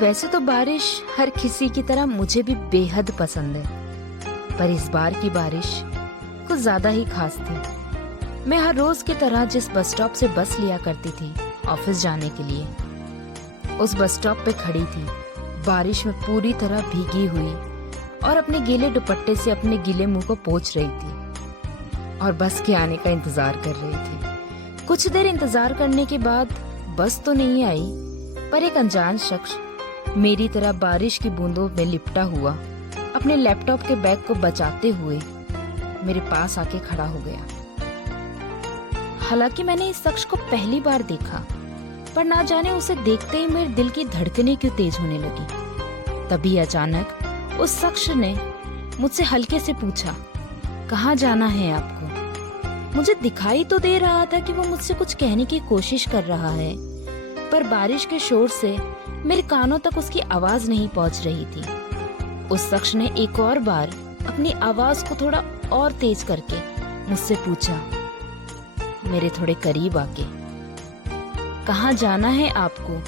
वैसे तो बारिश हर किसी की तरह मुझे भी बेहद पसंद है, पर इस बार की बारिश कुछ ज्यादा ही खास थी। मैं हर रोज की तरह जिस बस स्टॉप से बस लिया करती थी ऑफिस जाने के लिए, उस बस स्टॉप पे खड़ी थी, बारिश में पूरी तरह भीगी हुई और अपने गीले दुपट्टे से अपने गीले मुंह को पोंछ रही थी और बस के आने का इंतजार कर रही थी। कुछ देर इंतजार करने के बाद बस तो नहीं आई, पर एक अनजान शख्स मेरी तरह बारिश की बूंदों में लिपटा हुआ अपने लैपटॉप के बैग को बचाते हुए मेरे पास आके खड़ा हो गया। हालांकि मैंने इस शख्स को पहली बार देखा, पर ना जाने उसे देखते ही मेरे दिल की धड़कनें क्यों तेज होने लगी। तभी अचानक उस शख्स ने मुझसे हल्के से पूछा, कहाँ जाना है आपको? मुझे दिखाई तो दे रहा था कि वो मुझसे कुछ कहने की कोशिश कर रहा है, पर बारिश के शोर से मेरे कानों तक उसकी आवाज नहीं पहुंच रही थी। उस शख्स ने एक और बार अपनी आवाज को थोड़ा और तेज करके मुझसे पूछा, मेरे थोड़े करीब आके, कहाँ जाना है आपको?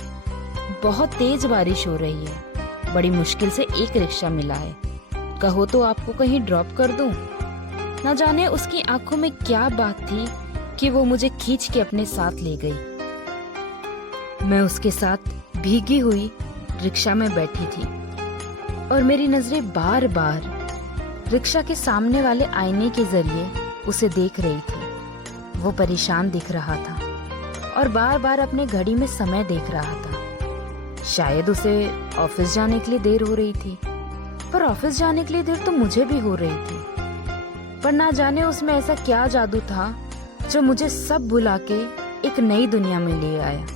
बहुत तेज बारिश हो रही है, बड़ी मुश्किल से एक रिक्शा मिला है, कहो तो आपको कहीं ड्रॉप कर दूं? न जाने उसकी आंखों में क्या बात थी कि वो मुझे खींच के अपने साथ ले गई। मैं उसके साथ भीगी हुई रिक्शा में बैठी थी और मेरी नजरें बार बार रिक्शा के सामने वाले आईने के जरिए उसे देख रही थी। वो परेशान दिख रहा था और बार बार अपने घड़ी में समय देख रहा था। शायद उसे ऑफिस जाने के लिए देर हो रही थी, पर ऑफिस जाने के लिए देर तो मुझे भी हो रही थी। पर ना जाने उसमें ऐसा क्या जादू था जो मुझे सब भुला के एक नई दुनिया में ले आया,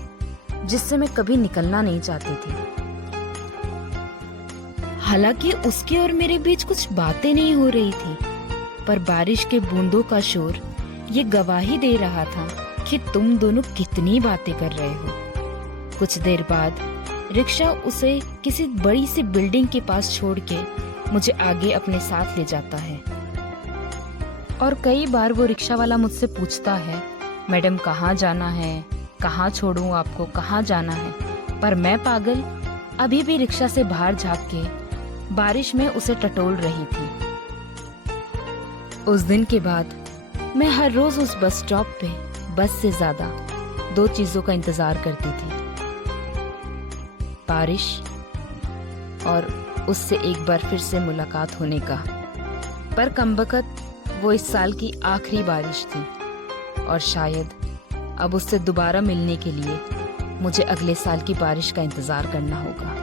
जिससे मैं कभी निकलना नहीं चाहती थी। हालांकि उसके और मेरे बीच कुछ बातें नहीं हो रही थी, पर बारिश के बूंदों का शोर ये गवाही दे रहा था कि तुम दोनों कितनी बातें कर रहे हो। कुछ देर बाद रिक्शा उसे किसी बड़ी सी बिल्डिंग के पास छोड़ के मुझे आगे अपने साथ ले जाता है और कई बार वो रिक्शा वाला मुझसे पूछता है, मैडम कहाँ जाना है, कहाँ छोड़ूं आपको, कहाँ जाना है? पर मैं पागल अभी भी रिक्शा से बाहर झांक के बारिश में उसे टटोल रही थी। उस दिन के बाद मैं हर रोज उस बस स्टॉप पे बस से ज्यादा दो चीजों का इंतजार करती थी, बारिश और उससे एक बार फिर से मुलाकात होने का। पर कमबख्त वो इस साल की आखिरी बारिश थी और शायद अब उससे दोबारा मिलने के लिए मुझे अगले साल की बारिश का इंतजार करना होगा।